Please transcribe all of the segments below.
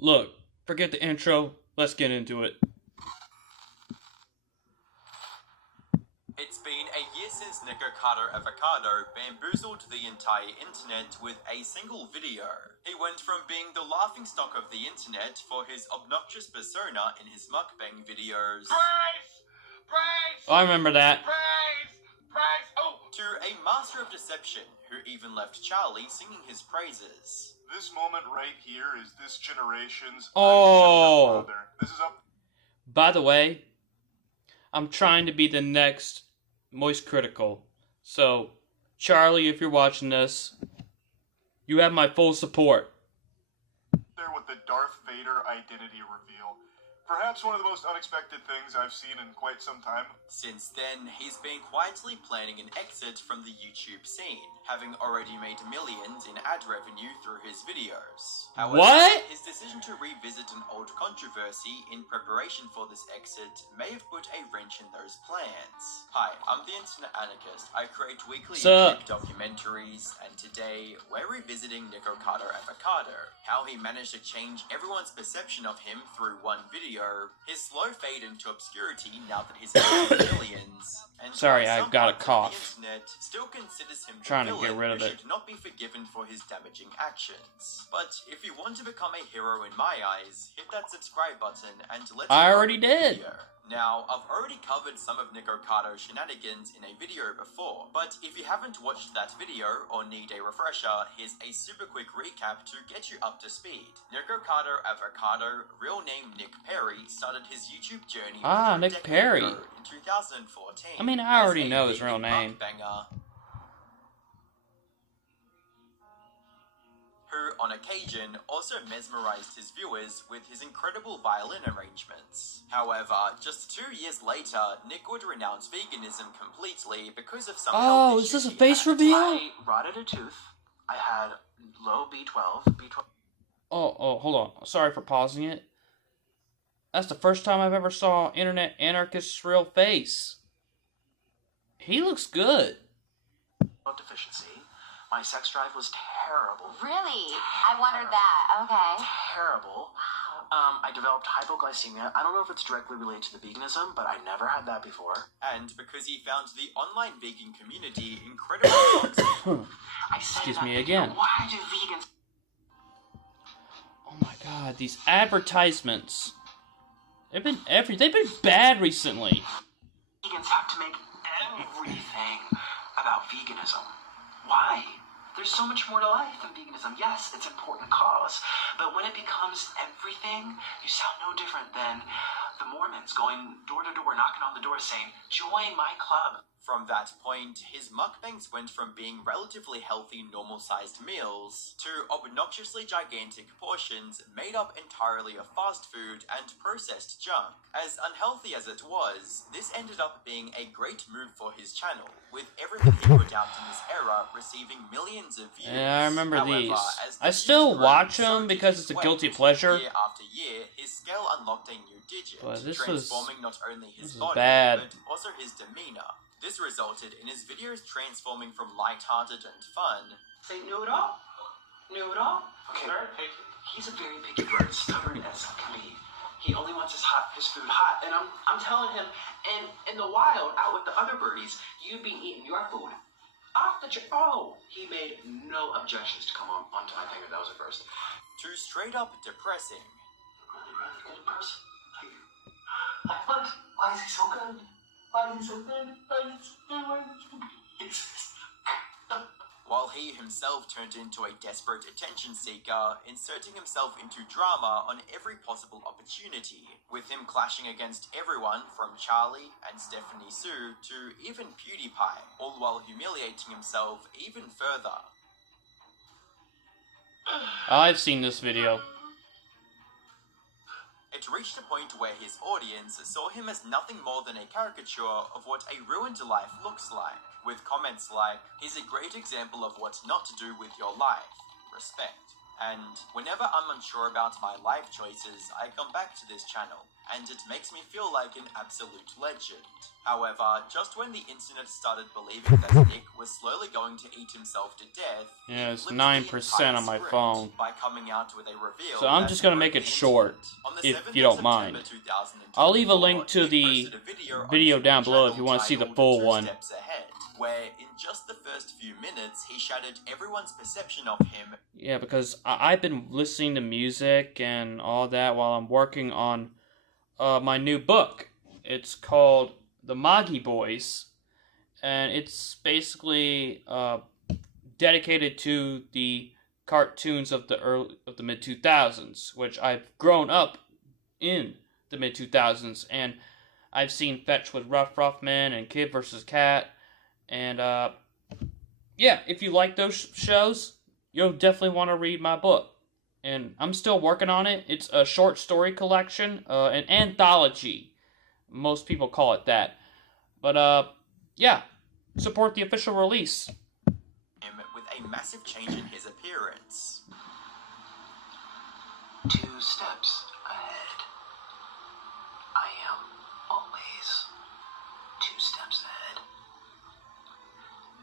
Look, forget the intro. Let's get into it. It's been a year since Nikocado Avocado bamboozled the entire internet with a single video. He went from being the laughingstock of the internet for his obnoxious persona in his mukbang videos. Praise! Praise! Oh, I remember that. Praise! Praise! Oh! To a master of deception who even left Charlie singing his praises. This moment right here is this generation's Oh. father. This is up. By the way, I'm trying to be the next Moist Critical. So, Charlie, if you're watching this, you have my full support. There with the Darth Vader identity reveal. Perhaps one of the most unexpected things I've seen in quite some time. Since then, he's been quietly planning an exit from the YouTube scene, having already made millions in ad revenue through his videos. However, What? his decision to revisit an old controversy in preparation for this exit may have put a wrench in those plans. Hi, I'm the Internet Anarchist. I create weekly Sup? YouTube documentaries, and today we're revisiting Nikocado Avocado. How he managed to change everyone's perception of him through one video, his slow fade into obscurity now that he's made millions, and Sorry, why I've some got a parts of cough. The internet still considers him Trying to the get villain rid of who it. should not be forgiven for his damaging actions. But if you want to become a hero in my eyes, hit that subscribe button and let's I get on already with the did. video. Now, I've already covered some of Nicocado's shenanigans in a video before, but if you haven't watched that video or need a refresher, here's a super quick recap to get you up to speed. Nikocado Avocado, real name Nick Perry, started his YouTube journey over a Nick decade Perry. ago in 2014. I mean, I already as a know his vegan real name. mukbanger who, on occasion, also mesmerized his viewers with his incredible violin arrangements. However, just 2 years later, Nick would renounce veganism completely because of some Oh, health is this a issues face he had. reveal? I rotted a tooth. I had low B12. Oh, hold on. Sorry for pausing it. That's the first time I've ever saw Internet Anarchist's real face. He looks good. Deficiency. My sex drive was terrible. Really? I wondered that. Okay. Terrible. I developed hypoglycemia. I don't know if it's directly related to the veganism, but I never had that before. And because he found the online vegan community incredibly toxic. I say Excuse that me because, again. Why do vegans? Oh my god, these advertisements. They've been bad recently. Vegans have to make everything about veganism. Why? There's so much more to life than veganism. Yes, it's an important cause, but when it becomes everything, you sound no different than the Mormons going door to door, knocking on the door saying, "Join my club." From that point, his mukbangs went from being relatively healthy, normal-sized meals to obnoxiously gigantic portions made up entirely of fast food and processed junk. As unhealthy as it was, this ended up being a great move for his channel, with everything he put out in this era receiving millions of views. Yeah, I remember However, these. as the I views still grew, watch so them did because his it's a guilty weight. pleasure. Year after year, his scale unlocked a new digit, But this was- transforming not only his this was body, bad. but also his demeanor. This resulted in his videos transforming from light-hearted and fun. Say noodle? Noodle? Okay. Very picky. He's a very picky bird, stubborn as can be. He only wants his food hot, and I'm telling him, and in the wild, out with the other birdies, you'd be eating your food off the he made no objections to come onto my finger. That was at first. To straight-up depressing. Really good person. But why is he so good? Why is he so good? Why is he so good? Why is he so good? While he himself turned into a desperate attention seeker, inserting himself into drama on every possible opportunity, with him clashing against everyone from Charlie and Stephanie Sue to even PewDiePie, all while humiliating himself even further. I've seen this video. It reached a point where his audience saw him as nothing more than a caricature of what a ruined life looks like, with comments like, "He's a great example of what not to do with your life. Respect." And whenever I'm unsure about my life choices, I come back to this channel, and it makes me feel like an absolute legend. However, just when the internet started believing that Nick was slowly going to eat himself to death, Yeah, it's it 9% on my phone. by coming out with a reveal. So I'm just gonna make it short, if you don't mind. I'll leave a link to the video down below if you want to see the full one. Where in just the first few minutes, he shattered everyone's perception of him. Yeah, because I've been listening to music and all that while I'm working on my new book. It's called The Magi Boys, and it's basically dedicated to the cartoons of the mid 2000s, which I've grown up in the mid 2000s, and I've seen Fetch with Ruff Man and Kid vs. Cat. And, yeah, if you like those shows, you'll definitely want to read my book. And I'm still working on it. It's a short story collection, an anthology. Most people call it that. But, yeah, support the official release. With a massive change in his appearance. 2 steps ahead. I am always 2 steps ahead.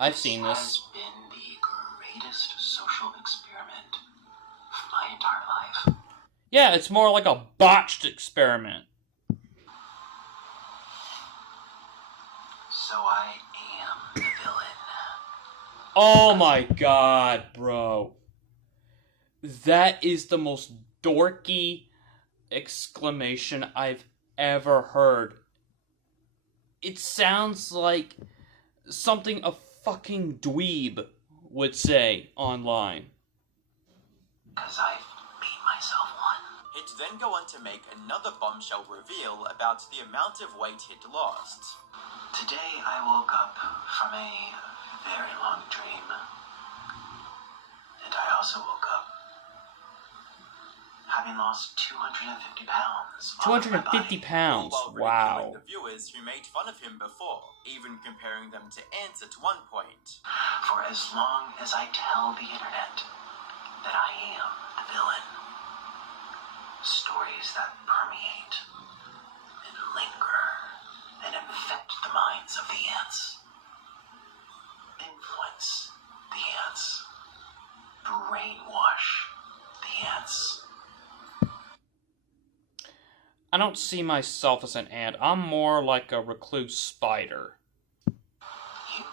I've seen this. This has been the greatest social experiment of my entire life. Yeah, it's more like a botched experiment. So I am the villain. Oh my god, bro. That is the most dorky exclamation I've ever heard. It sounds like something a fucking dweeb would say online. 'Cause I've made myself one. He'd then go on to make another bombshell reveal about the amount of weight he'd lost. Today I woke up from a very long dream. And I also woke up having lost 250 pounds. 250 pounds, While wow. ridiculing the viewers who made fun of him before, even comparing them to ants at one point. For as long as I tell the internet that I am the villain, stories that permeate and linger and infect the minds of the ants, influence the ants, brainwash the ants. I don't see myself as an ant. I'm more like a recluse spider. You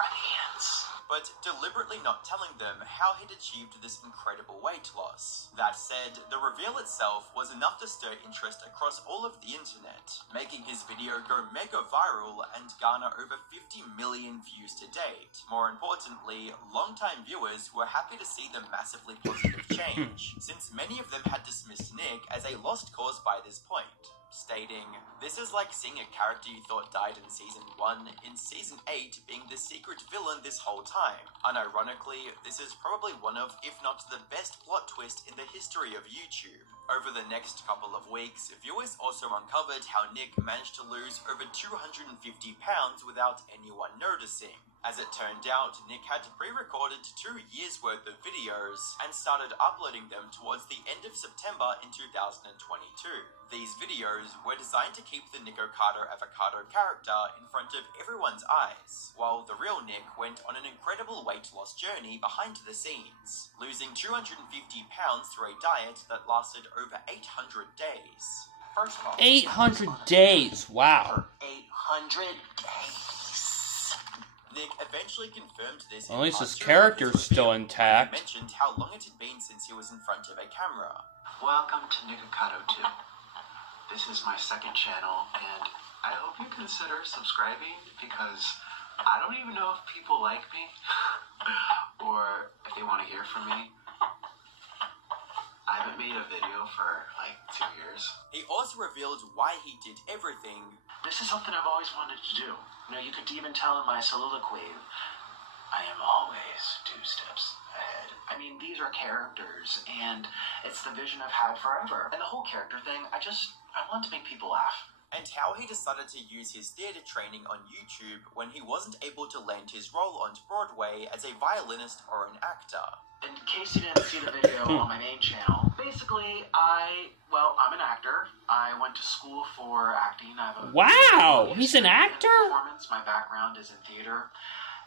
are the ants. But deliberately not telling them how he'd achieved this incredible weight loss. That said, the reveal itself was enough to stir interest across all of the internet, making his video go mega viral and garner over 50 million views to date. More importantly, longtime viewers were happy to see the massively positive change, since many of them had dismissed Nick as a lost cause by this point, stating, "This is like seeing a character you thought died in Season 1 in Season 8 being the secret villain this whole time. Unironically, this is probably one of, if not the best plot twist in the history of YouTube." Over the next couple of weeks, viewers also uncovered how Nick managed to lose over 250 pounds without anyone noticing. As it turned out, Nick had pre-recorded 2 years worth of videos and started uploading them towards the end of September in 2022. These videos were designed to keep the Nikocado Avocado character in front of everyone's eyes, while the real Nick went on an incredible weight loss journey behind the scenes, losing 250 pounds through a diet that lasted over 800 days. First of all, 800 days, wow. 800 days. Nick eventually confirmed this. Well, at least his character's still intact. He mentioned how long it had been since he was in front of a camera. Welcome to Nikocado 2. This is my second channel, and I hope you consider subscribing because I don't even know if people like me or if they want to hear from me. I haven't made a video for like 2 years. He also revealed why he did everything. This is something I've always wanted to do. You know, you could even tell in my soliloquy, I am always 2 steps ahead. I mean, these are characters, and it's the vision I've had forever. And the whole character thing, I want to make people laugh. And how he decided to use his theater training on YouTube when he wasn't able to land his role onto Broadway as a violinist or an actor. In case you didn't see the video on my main channel, basically, I'm an actor. I went to school for acting. I have a Wow, he's an actor? Performance. My background is in theater,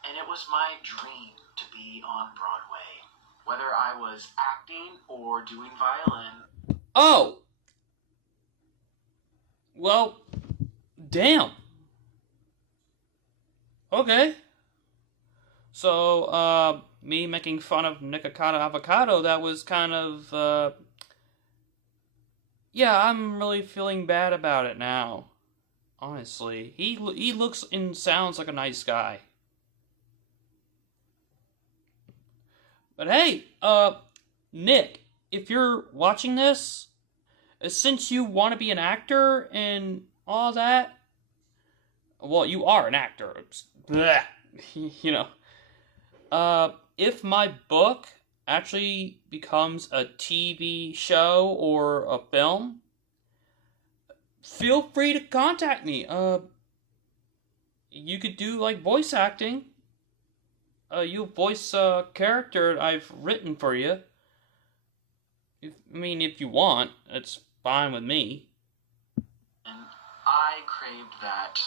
and it was my dream to be on Broadway, whether I was acting or doing violin. Oh! Well, damn. Okay. So, me making fun of Nikocado Avocado, that was kind of, yeah, I'm really feeling bad about it now. Honestly. He looks and sounds like a nice guy. But hey, Nick, if you're watching this, since you want to be an actor and all that, well, you are an actor. Blech. You know. If my book actually becomes a TV show or a film, feel free to contact me. You could do like voice acting. You voice a character I've written for you. If you want, it's fine with me. And I craved that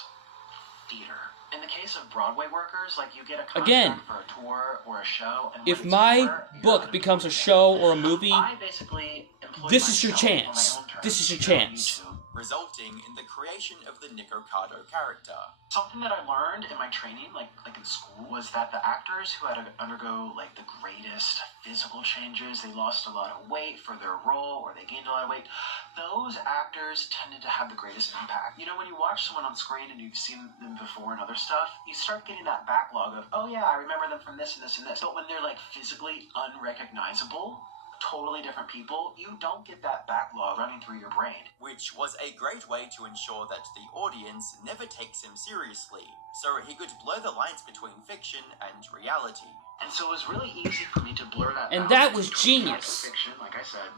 theater. In the case of Broadway workers, like you get a contract for a tour or a show. And if my book becomes a show or a movie, I basically this is your chance. This is your chance. Resulting in the creation of the Nikocado character. Something that I learned in my training, like in school, was that the actors who had to undergo like the greatest physical changes, they lost a lot of weight for their role or they gained a lot of weight, those actors tended to have the greatest impact. You know, when you watch someone on screen and you've seen them before and other stuff, you start getting that backlog of, oh yeah, I remember them from this and this and this. But when they're like physically unrecognizable, totally different people, you don't get that backlog running through your brain. Which was a great way to ensure that the audience never takes him seriously, so he could blur the lines between fiction and reality. And so it was really easy for me to blur that. And that was genius. Fiction, like I said,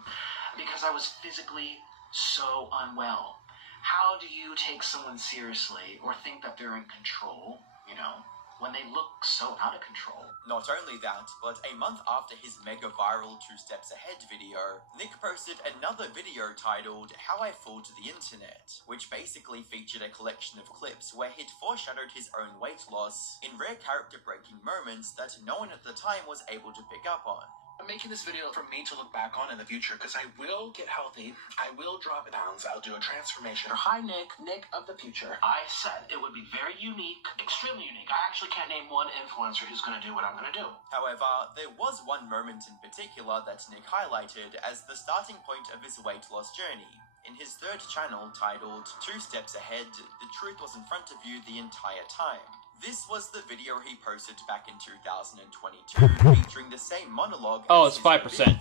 because I was physically so unwell. How do you take someone seriously or think that they're in control, you know, when they look so out of control? Not only that, but a month after his mega viral 2 Steps Ahead video, Nick posted another video titled How I Fooled the Internet, which basically featured a collection of clips where he'd foreshadowed his own weight loss in rare character-breaking moments that no one at the time was able to pick up on. I'm making this video for me to look back on in the future because I will get healthy, I will drop pounds, I'll do a transformation. Hi Nick of the future. I said it would be very unique, extremely unique. I actually can't name one influencer who's going to do what I'm going to do. However, there was one moment in particular that Nick highlighted as the starting point of his weight loss journey. In his third channel titled 2 Steps Ahead, the truth was in front of you the entire time. This was the video he posted back in 2022, featuring the same monologue. Oh, it's 5%.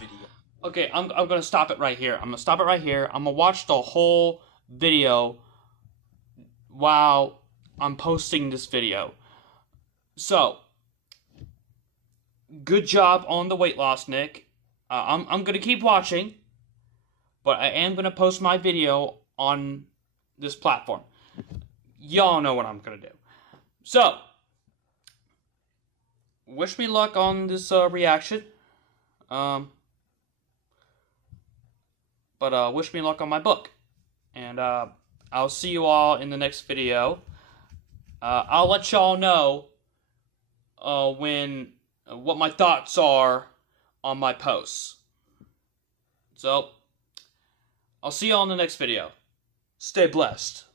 Okay, I'm gonna stop it right here. I'm gonna watch the whole video while I'm posting this video. So, good job on the weight loss, Nick. I'm gonna keep watching, but I am gonna post my video on this platform. Y'all know what I'm gonna do. So, wish me luck on this reaction. But wish me luck on my book. And I'll see you all in the next video. I'll let y'all know what my thoughts are on my posts. So, I'll see y'all in the next video. Stay blessed.